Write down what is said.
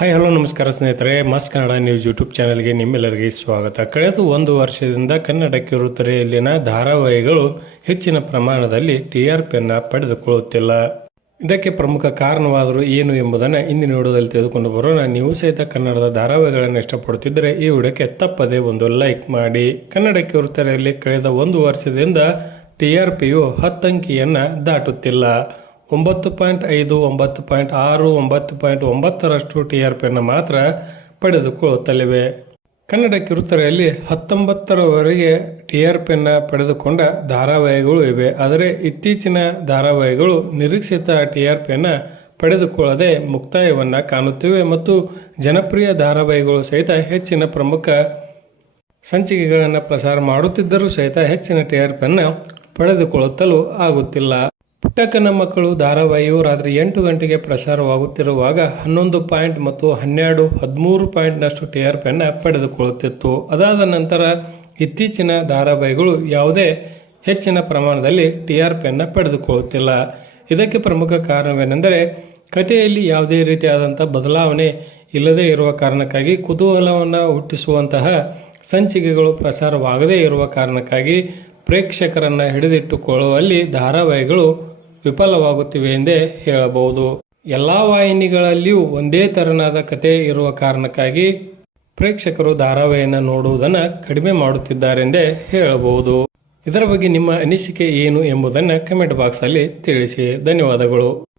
Hi hello ನಮಸ್ಕಾರ ಸ್ನೇಹಿತರೆ. ಮಸ್ ಕನ್ನಡ ನ್ಯೂಸ್ ಯೂಟ್ಯೂಬ್ ಚಾನಲ್ಗೆ ನಿಮ್ಮೆಲ್ಲರಿಗೆ ಸ್ವಾಗತ. ಕಳೆದ ಒಂದು ವರ್ಷದಿಂದ ಕನ್ನಡ ಕಿರುತೆರೆಯಲ್ಲಿನ ಧಾರಾವಾಹಿಗಳು ಹೆಚ್ಚಿನ ಪ್ರಮಾಣದಲ್ಲಿ ಟಿ ಆರ್ ಪಿಯನ್ನು ಪಡೆದುಕೊಳ್ಳುತ್ತಿಲ್ಲ. ಇದಕ್ಕೆ ಪ್ರಮುಖ ಕಾರಣವಾದರೂ ಏನು ಎಂಬುದನ್ನು ಇಂದಿನ ವಿಡಿಯೋದಲ್ಲಿ ತೆಗೆದುಕೊಂಡು ಬರೋಣ. ನೀವು ಸಹಿತ ಕನ್ನಡದ ಧಾರಾವಾಹಿಗಳನ್ನು ಇಷ್ಟಪಡುತ್ತಿದ್ದರೆ ಈ ವಿಡಿಯೋಕ್ಕೆ ತಪ್ಪದೇ ಒಂದು ಲೈಕ್ ಮಾಡಿ. ಕನ್ನಡ ಕಿರುತೆರೆಯಲ್ಲಿ ಕಳೆದ ಒಂದು ವರ್ಷದಿಂದ ಟಿ ಆರ್ ಪಿಯು ಹತ್ತಂಕಿಯನ್ನು ದಾಟುತ್ತಿಲ್ಲ. ಒಂಬತ್ತು ಪಾಯಿಂಟ್ ಐದು, ಒಂಬತ್ತು ಪಾಯಿಂಟ್ ಆರು, ಒಂಬತ್ತು ಪಾಯಿಂಟ್ ಒಂಬತ್ತರಷ್ಟು ಟಿ ಆರ್ ಪಿಯನ್ನು ಮಾತ್ರ ಪಡೆದುಕೊಳ್ಳುತ್ತಲಿವೆ. ಕನ್ನಡ ಕಿರುತೆರೆಯಲ್ಲಿ ಹತ್ತೊಂಬತ್ತರವರೆಗೆ ಟಿ ಆರ್ ಪಿಯನ್ನು ಪಡೆದುಕೊಂಡ ಧಾರಾವಾಹಿಗಳು ಇವೆ. ಆದರೆ ಇತ್ತೀಚಿನ ಧಾರಾವಾಹಿಗಳು ನಿರೀಕ್ಷಿತ ಟಿ ಆರ್ ಪಿಯನ್ನು ಪಡೆದುಕೊಳ್ಳದೆ ಮುಕ್ತಾಯವನ್ನು ಕಾಣುತ್ತಿವೆ ಮತ್ತು ಜನಪ್ರಿಯ ಧಾರಾವಾಹಿಗಳು ಸಹಿತ ಹೆಚ್ಚಿನ ಪ್ರಮುಖ ಸಂಚಿಕೆಗಳನ್ನು ಪ್ರಸಾರ ಮಾಡುತ್ತಿದ್ದರೂ ಸಹಿತ ಹೆಚ್ಚಿನ ಟಿ ಆರ್ ಪಿಯನ್ನು ಪಡೆದುಕೊಳ್ಳುತ್ತಲೂ ಆಗುತ್ತಿಲ್ಲ. ಪುಟ್ಟಕ್ಕನ ಮಕ್ಕಳು ಧಾರಾವಾಹಿಯು ರಾತ್ರಿ ಎಂಟು ಗಂಟೆಗೆ ಪ್ರಸಾರವಾಗುತ್ತಿರುವಾಗ ಹನ್ನೊಂದು ಪಾಯಿಂಟ್ ಮತ್ತು ಹನ್ನೆರಡು, ಹದಿಮೂರು ಪಾಯಿಂಟ್ನಷ್ಟು ಟಿ ಆರ್ ಪಿಯನ್ನು ಪಡೆದುಕೊಳ್ಳುತ್ತಿತ್ತು. ಅದಾದ ನಂತರ ಇತ್ತೀಚಿನ ಧಾರಾವಾಹಿಗಳು ಯಾವುದೇ ಹೆಚ್ಚಿನ ಪ್ರಮಾಣದಲ್ಲಿ ಟಿ ಆರ್ ಪಿಯನ್ನು ಪಡೆದುಕೊಳ್ಳುತ್ತಿಲ್ಲ. ಇದಕ್ಕೆ ಪ್ರಮುಖ ಕಾರಣವೇನೆಂದರೆ ಕಥೆಯಲ್ಲಿ ಯಾವುದೇ ರೀತಿಯಾದಂಥ ಬದಲಾವಣೆ ಇಲ್ಲದೇ ಇರುವ ಕಾರಣಕ್ಕಾಗಿ ಕುತೂಹಲವನ್ನು ಹುಟ್ಟಿಸುವಂತಹ ಸಂಚಿಕೆಗಳು ಪ್ರಸಾರವಾಗದೇ ಇರುವ ಕಾರಣಕ್ಕಾಗಿ ಪ್ರೇಕ್ಷಕರನ್ನು ಹಿಡಿದಿಟ್ಟುಕೊಳ್ಳುವಲ್ಲಿ ಧಾರಾವಾಹಿಗಳು ವಿಫಲವಾಗುತ್ತಿವೆ ಎಂದೇ ಹೇಳಬಹುದು. ಎಲ್ಲ ವಾಹಿನಿಗಳಲ್ಲಿಯೂ ಒಂದೇ ತೆರನಾದ ಕತೆ ಇರುವ ಕಾರಣಕ್ಕಾಗಿ ಪ್ರೇಕ್ಷಕರು ಧಾರಾವಾಹಿಯನ್ನು ನೋಡುವುದನ್ನು ಕಡಿಮೆ ಮಾಡುತ್ತಿದ್ದಾರೆಂದೇ ಹೇಳಬಹುದು. ಇದರ ಬಗ್ಗೆ ನಿಮ್ಮ ಅನಿಸಿಕೆ ಏನು ಎಂಬುದನ್ನು ಕಮೆಂಟ್ ಬಾಕ್ಸಲ್ಲಿ ತಿಳಿಸಿ. ಧನ್ಯವಾದಗಳು.